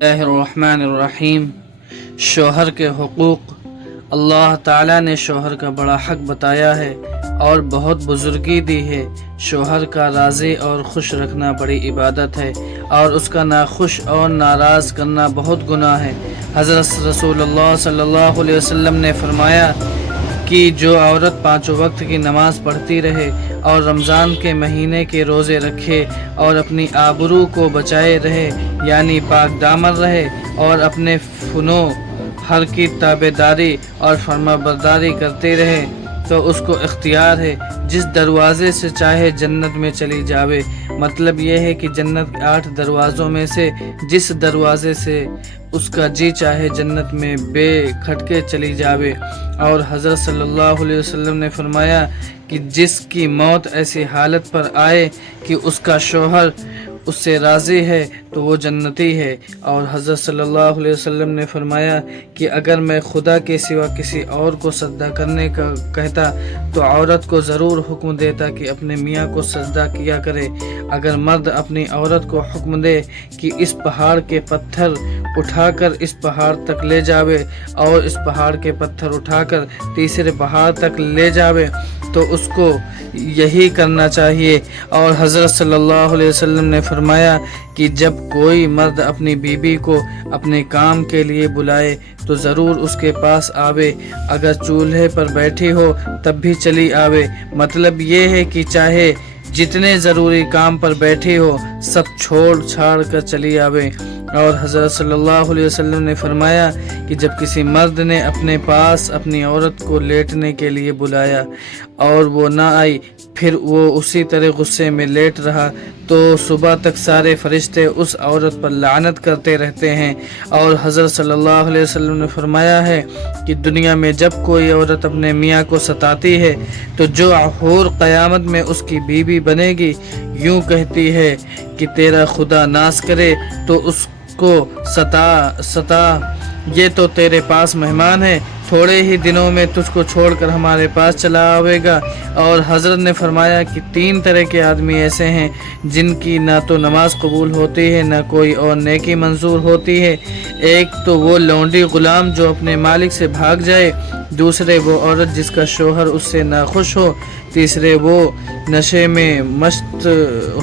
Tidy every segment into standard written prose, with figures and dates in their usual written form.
الرحمن شوہر کے حقوق۔ اللہ تعالیٰ نے شوہر کا بڑا حق بتایا ہے اور بہت بزرگی دی ہے۔ شوہر کا راضی اور خوش رکھنا بڑی عبادت ہے اور اس کا ناخوش اور ناراض کرنا بہت گناہ ہے۔ حضرت رسول اللہ صلی اللہ علیہ وسلم نے فرمایا کہ جو عورت 5 وقت کی نماز پڑھتی رہے اور رمضان کے مہینے کے روزے رکھے اور اپنی آبرو کو بچائے رہے، یعنی پاک دامن رہے اور اپنے فنو ہر کی تابعداری اور فرما برداری کرتے رہے، تو اس کو اختیار ہے جس دروازے سے چاہے جنت میں چلی جاوے۔ مطلب یہ ہے کہ جنت کے 8 دروازوں میں سے جس دروازے سے اس کا جی چاہے جنت میں بے کھٹکے چلی جاوے۔ اور حضرت صلی اللہ علیہ وسلم نے فرمایا کہ جس کی موت ایسی حالت پر آئے کہ اس کا شوہر اس سے راضی ہے تو وہ جنتی ہے۔ اور حضرت صلی اللہ علیہ وسلم نے فرمایا کہ اگر میں خدا کے سوا کسی اور کو سجدہ کرنے کا کہتا تو عورت کو ضرور حکم دیتا کہ اپنے میاں کو سجدہ کیا کرے۔ اگر مرد اپنی عورت کو حکم دے کہ اس پہاڑ کے پتھر اٹھا کر اس پہاڑ تک لے جاوے اور اس پہاڑ کے پتھر اٹھا کر تیسرے پہاڑ تک لے جاوے تو اس کو یہی کرنا چاہیے۔ اور حضرت صلی اللہ علیہ وسلم نے فرمایا کہ جب کوئی مرد اپنی بیوی کو اپنے کام کے لیے بلائے تو ضرور اس کے پاس آوے، اگر چولہے پر بیٹھی ہو تب بھی چلی آوے۔ مطلب یہ ہے کہ چاہے جتنے ضروری کام پر بیٹھی ہو سب چھوڑ چھاڑ کر چلی آوے۔ اور حضرت صلی اللہ علیہ وسلم نے فرمایا کہ جب کسی مرد نے اپنے پاس اپنی عورت کو لیٹنے کے لیے بلایا اور وہ نہ آئی، پھر وہ اسی طرح غصے میں لیٹ رہا، تو صبح تک سارے فرشتے اس عورت پر لعنت کرتے رہتے ہیں۔ اور حضرت صلی اللہ علیہ وسلم نے فرمایا ہے کہ دنیا میں جب کوئی عورت اپنے میاں کو ستاتی ہے تو جو حور قیامت میں اس کی بیوی بنے گی یوں کہتی ہے کہ تیرا خدا ناز کرے تو اس کو ستا، یہ تو تیرے پاس مہمان ہے، تھوڑے ہی دنوں میں تجھ کو چھوڑ کر ہمارے پاس چلا آئے گا۔ اور حضرت نے فرمایا کہ 3 طرح کے آدمی ایسے ہیں جن کی نہ تو نماز قبول ہوتی ہے نہ کوئی اور نیکی منظور ہوتی ہے۔ ایک تو وہ لونڈی غلام جو اپنے مالک سے بھاگ جائے، دوسرے وہ عورت جس کا شوہر اس سے ناخوش ہو، تیسرے وہ نشے میں مست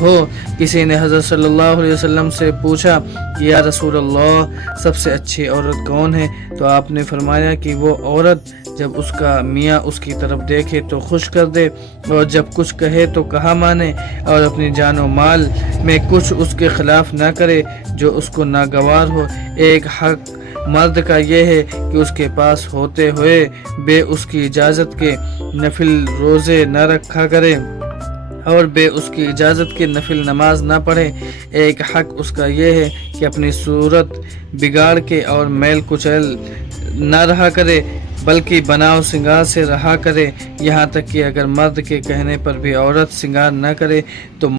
ہو۔ کسی نے حضرت صلی اللہ علیہ وسلم سے پوچھا کہ یا رسول اللہ سب سے اچھی عورت کون ہے؟ تو آپ نے فرمایا کہ وہ عورت جب اس کا میاں اس کی طرف دیکھے تو خوش کر دے اور جب کچھ کہے تو کہا مانے اور اپنی جان و مال میں کچھ اس کے خلاف نہ کرے جو اس کو ناگوار ہو۔ ایک حق مرد کا یہ ہے کہ اس کے پاس ہوتے ہوئے بے اس کی اجازت کے نفل روزے نہ رکھا کرے اور بے اس کی اجازت کے نفل نماز نہ پڑھے۔ ایک حق اس کا یہ ہے کہ اپنی صورت بگاڑ کے اور میل کچیل نہ رہا کرے بلکہ بناؤ سنگار سے رہا کرے، یہاں تک کہ اگر مرد کے کہنے پر بھی عورت سنگار نہ کرے تو